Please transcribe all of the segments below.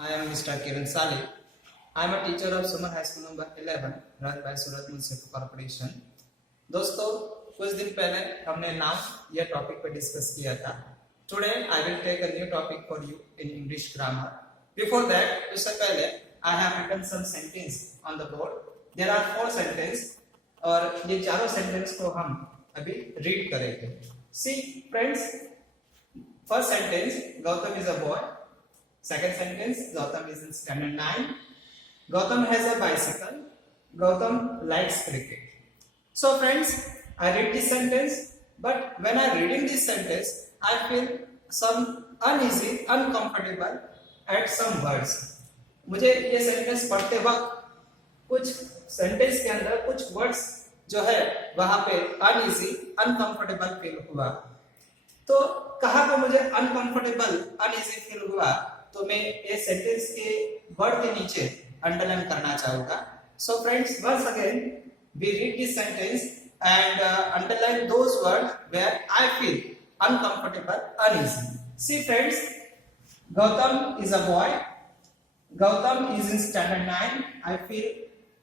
I am Mr. Kiran Saleh. I am a teacher of Suman High School number 11 run by Surat Municipal Corporation. दोस्तों कुछ दिन पहले हमने नाम यह टॉपिक पर डिस्कस किया था. Today I will take a new topic for you in English grammar. Before that, उससे पहले I have written some sentence on the board. There are 4 sentences और ये चारों सेंटेंस को हम अभी रीड करेंगे. See friends, first sentence, Gautam is a boy. Second sentence, Gautam is in standard 9. Gautam has a bicycle. Gautam likes cricket. So friends, I read this sentence, but when I reading this sentence, I feel some uneasy, uncomfortable at some words. मुझे ये sentence पढ़ते वक्त कुछ sentence के अंदर कुछ words जो है वहां पे uneasy, uncomfortable फील हुआ. तो कहाँ को मुझे uncomfortable, uneasy फील हुआ, तो मैं ये सेंटेंस के वर्ड के नीचे अंडरलाइन करना चाहूंगा. So friends, once again we read this sentence and underline those words where I feel uncomfortable, uneasy. See friends, Gautam is a boy. Gautam is in standard 9. I feel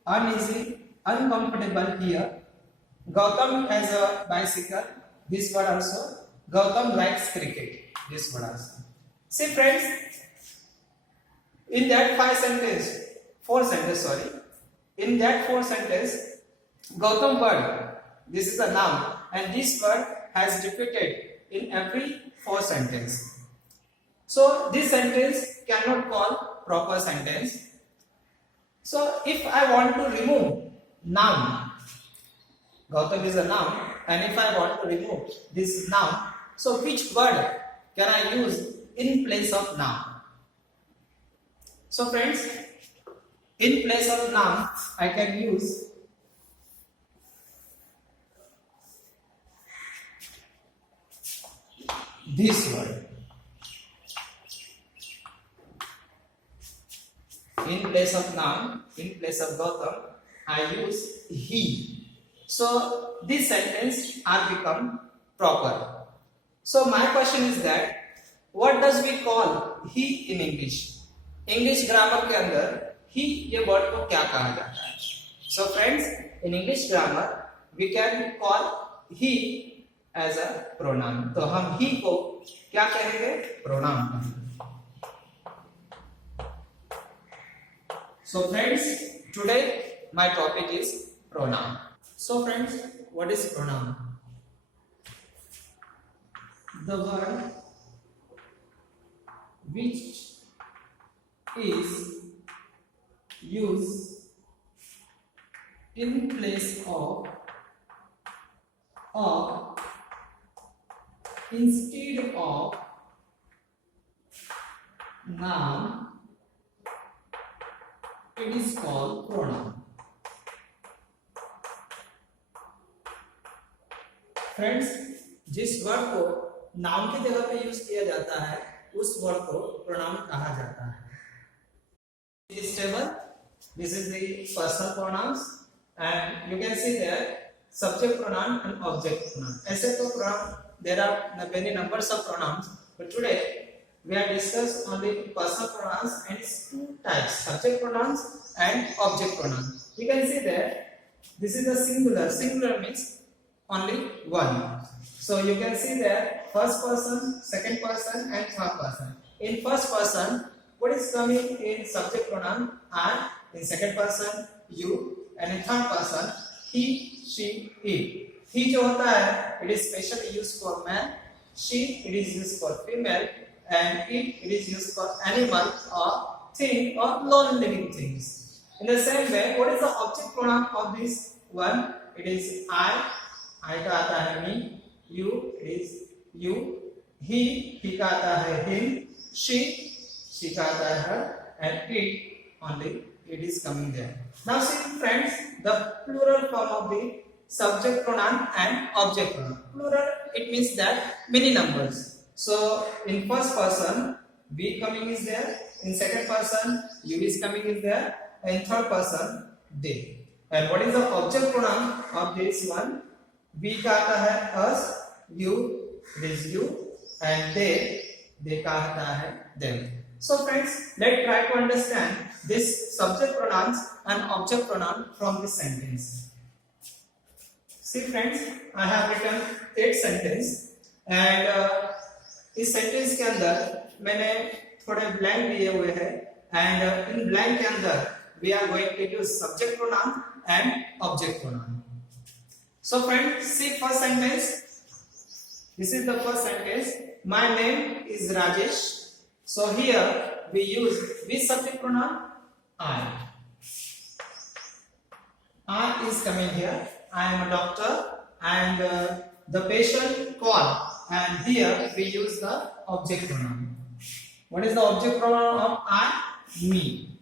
uneasy, uncomfortable here. Gautam has a bicycle. This word also. Gautam likes cricket. This word also. See friends, in that 4 sentences, in that 4 sentences, Gautam word, this is a noun, and this word has repeated in every 4 sentences. So this sentence cannot call proper sentence. So if I want to remove noun, Gautam is a noun, and if I want to remove this noun, so which word can I use in place of noun? So friends, in place of noun, I can use this word. In place of noun, in place of Gautam, I use he. So this sentence are become proper. So my question is that, what does we call he in English? English grammar के अंदर ही ये word को क्या कहा जाता है? So friends, in English grammar we can call he as a pronoun. तो हम ही को क्या कहेंगे? प्रोनाउन कहेंगे. So friends, today my topic is pronoun. So friends, what is pronoun? The word which is used in place of or instead of noun, it is called pronoun. Friends, जिस word को noun की जगह पे use किया जाता है उस word को प्रोनाउन कहा जाता है. This table, this is the personal pronouns, and you can see there subject pronoun and object pronoun. ऐसे तो pronoun, there are many numbers of pronouns, but today we are discuss only personal pronouns and its 2 types, subject pronouns and object pronoun. You can see there this is a singular. Singular means only one. So you can see there first person, second person and third person. In first person, what is coming in subject pronoun? I. In second person, you. And in third person, he, she, it. He जो होता है, it is specially used for man. She, it is used for female. And it is used for animal or thing or non-living things. In the same way, what is the object pronoun of this one? It is I. I का आता है me. You, it is you. He का आता है him. She का आता है her, and it only it is coming there. Now see friends, the plural form of the subject pronoun and object pronoun. Plural, it means that many numbers. So in first person, we coming is there. In second person, you is coming is there. And in third person, they. And what is the object pronoun of this one? We का आता है us, you, it is you, and they का आता है them. So friends, let's try to understand this subject pronouns and object pronoun from this sentence. See friends, I have written 8 sentence and इस sentence के अंदर मैंने थोड़े blank दिए हुए हैं एंड इन ब्लैंक के अंदर we are going to use subject pronoun and object pronoun. So friends, see first sentence. This is the first sentence. My name is Rajesh. So here we use which subject pronoun? I. I is coming here. I am a doctor and the patient called, and here we use the object pronoun. What is the object pronoun of I? Me.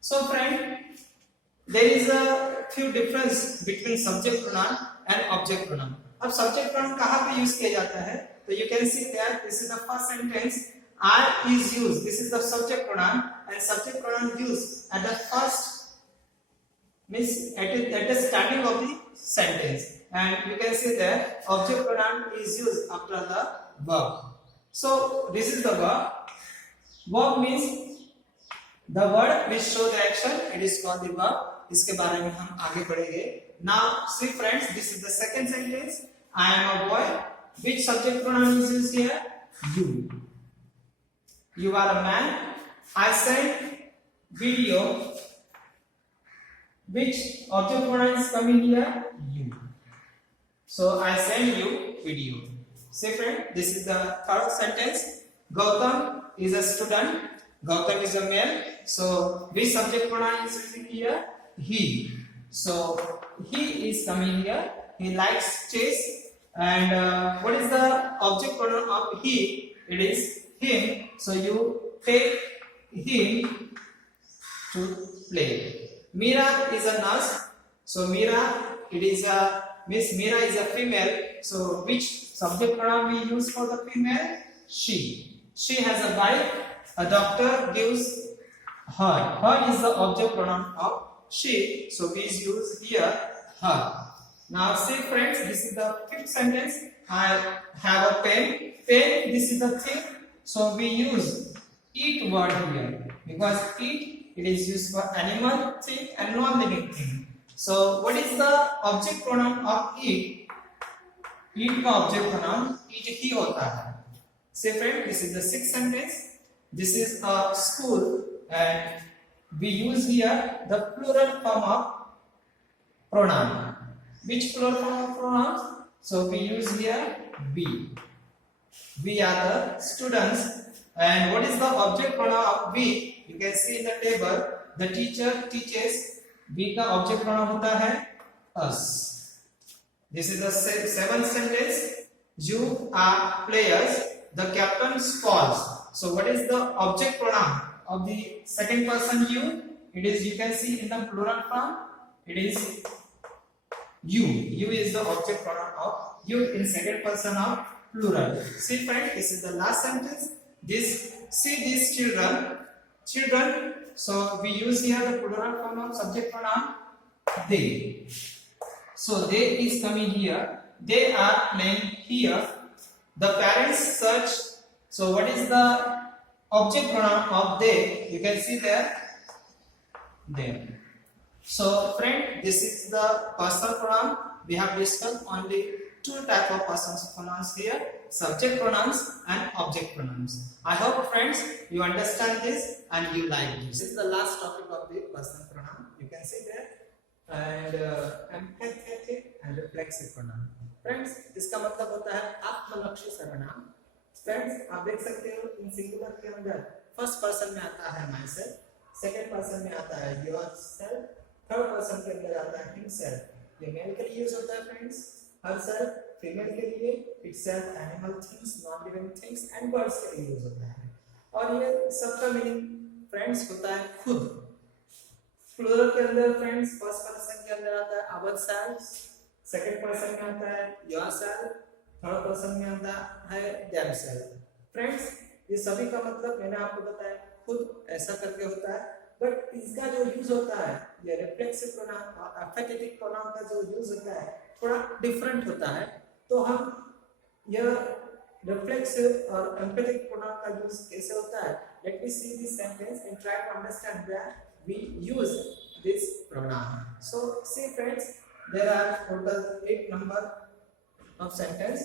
So friend, there is a few difference between subject pronoun and object pronoun. अब subject pronoun कहाँ पे use किया जाता है? तो you can see that this is the first sentence. I is used. This is the subject pronoun, and subject pronoun used at the first means at the starting of the sentence, and you can see that object pronoun is used after the verb. So this is the verb. Verb means the word which show the action. It is called the verb. इसके बारे में हम आगे बढ़ेंगे. Now see friends, this is the second sentence. I am a boy. Which subject pronoun is used here? You. You are a man. I sent video. Which object pronoun is coming here? You. So I send you video. See friend, this is the third sentence. Gautam is a student. Gautam is a male. So which subject pronoun is using here? He. So he is coming here. He likes chess. And what is the object pronoun of he? It is him. So you take him to play. Meera is a nurse. So Meera, it is a Miss Meera is a female. So which subject pronoun we use for the female? She. She has a bike. A doctor gives her. Her is the object pronoun of she. So we use here her. Now see friends, this is the fifth sentence. I have a pen. Pen, this is the thing. So we use eat word here because eat, it is used for animal, thing and non-living thing. So what is the object pronoun of eat? Eat का object pronoun eat ही होता है. Say friend, this is the sixth sentence. This is a school and we use here the plural form of pronoun. Which plural form of pronouns? So we use here we. We are the students. And what is the object pronoun of we? You can see in the table. The teacher teaches. We का object pronoun होता है us. This is the seventh sentence. You are players. The captain calls. So what is the object pronoun of the second person you? It is, you can see in the plural form. It is you. You is the object pronoun of you in second person of plural. See friend, this is the last sentence. See these children. So we use here the plural form of subject pronoun they. So they is coming here. They are playing here. The parents search. So what is the object pronoun of they? You can see there. Them. So friend, this is the personal pronoun. We have discussed only two types of personal pronouns here: subject pronouns and object pronouns. I hope friends you understand this and you like this. This is the last topic of the personal pronoun. You can see there. And empathetic and reflexive pronoun. Friends, इसका मतलब होता है आत्मलक्षी सर्वनाम. Friends, आप देख सकते हो इन singular के अंदर फर्स्ट पर्सन में आता है myself, सेकंड पर्सन में आता है yourself, थर्ड पर्सन के अंदर आता है himself. ये मेल के लिए यूज होता है फ्रेंड्स, herself फीमेल के लिए, itself animal things, non living things and birds के लिए यूज होता है. और ये सबका मीनिंग फ्रेंड्स होता है खुद. प्लूरल के अंदर फ्रेंड्स फर्स्ट पर्सन के अंदर आता है ourselves, सेकंड पर्सन में आता है yourself, थर्ड पर्सन में आता है themselves. फ्रेंड्स, ये सभी का मतलब मैंने आपको बताया खुद ऐसा करके होता है, बट इसका जो यूज होता है ये रिफ्लेक्सिव प्रोनाउन और एम्फैटिक प्रोनाउन का जो यूज होता है थोड़ा डिफरेंट होता है. तो हम यह रिफ्लेक्सिव और एम्फैटिक प्रोनाउन का यूज कैसे होता है let me see this sentence and try to understand where we use this pronoun. So see friends, there are total 8 number of sentence.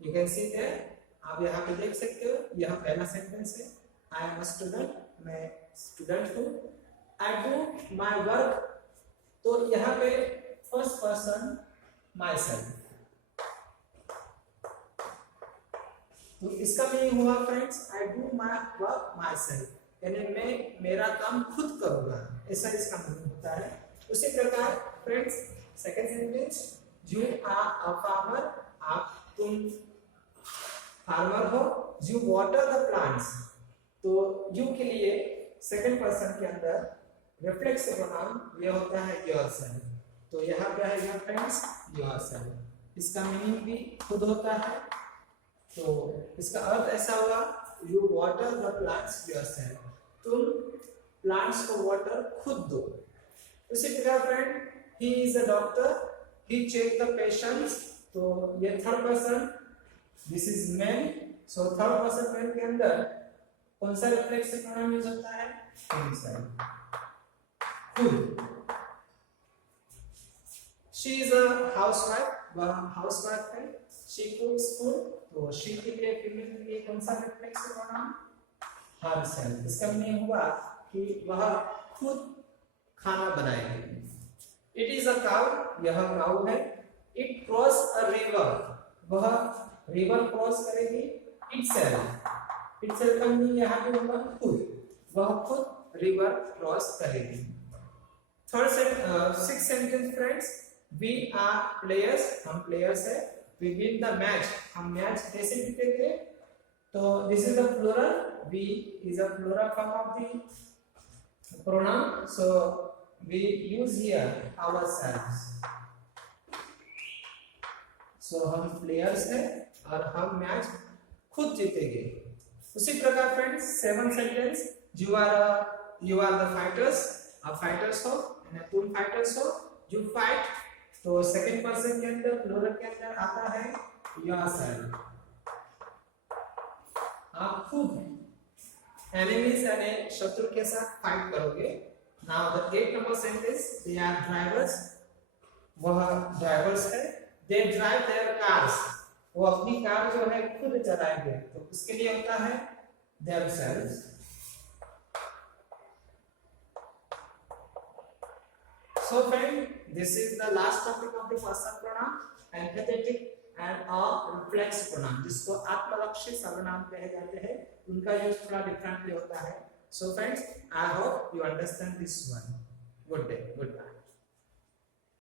You can see there. आप यहाँ पे देख सकते हो, यह पहला सेंटेंस है. I am a student, मैं स्टूडेंट हूँ. I do my work. तो यहाँ पे फर्स्ट पर्सन myself. तो इसका मीनिंग हुआ friends, I do my work myself, यानी मैं मेरा काम खुद करूँगा, ऐसा इसका मीनिंग होता है. उसी प्रकार friends second sentence, you are a farmer, आप तुम फार्मर हो. You water the plants. तो you के लिए सेकंड पर्सन के अंदर रिफ्लेक्सिव प्रोनाउन ये होता है yourself. तो यहाँ पे है your फ्रेंड्स yourself. इसका मीनिंग भी खुद होता है. तो इसका अर्थ ऐसा हुआ, you water the plants yourself. तुम प्लांट्स को वाटर खुद दो. उसी प्रकार friend, he is a doctor, he check the patients. तो ये third person, this is man. so third person man के अंदर कौन सा रिफ्लेक्सिव प्रोनाउन यूज होता है? himself, खुद. she is a housewife, वह हाउसवाइफ है. she cooks food. तो she के लिए फीमेल के लिए कौन सा रिफ्लेक्सिव प्रोनाउन? herself. इसका मीनिंग हुआ कि वह खुद खाना बनाएगी. it is a cow, यह काऊ है. it cross a river, वह रिवर क्रॉस करेगी. itself, itself का मीनिंग यहाँ पे होगा खुद, वह खुद रिवर क्रॉस करेगी. Third six sentence friends, we are players, हम प्लेयर्स है. we win the match, हम मैच कैसे जीतेंगे? तो this is the plural, we is a plural form of the pronoun, so we use here ourselves. so हम players है और हम मैच खुद जीतेंगे. उसी प्रकार friends seven sentence, you are the fighters, आप फाइटर्स हो, तुम फाइटर्स हो. you fight. तो सेकंड पर्सन के अंदर प्लूरल के अंदर आता है yourself, आप खुद एनिमीज यानी शत्रु के साथ फाइट करोगे. Now the 8 number sentence, they are drivers, वह ड्राइवर्स है. they drive their cars, वो अपनी कार जो है खुद चलाएंगे. तो उसके लिए होता है themselves. so friend, this is the last topic of the personal pronoun, empathetic and a reflexive pronoun, जिसको आत्मलक्षी सर्वनाम कहे जाते हैं. उनका यूज थोड़ा डिफरेंटली होता है. so friends, I hope you understand this one. good day.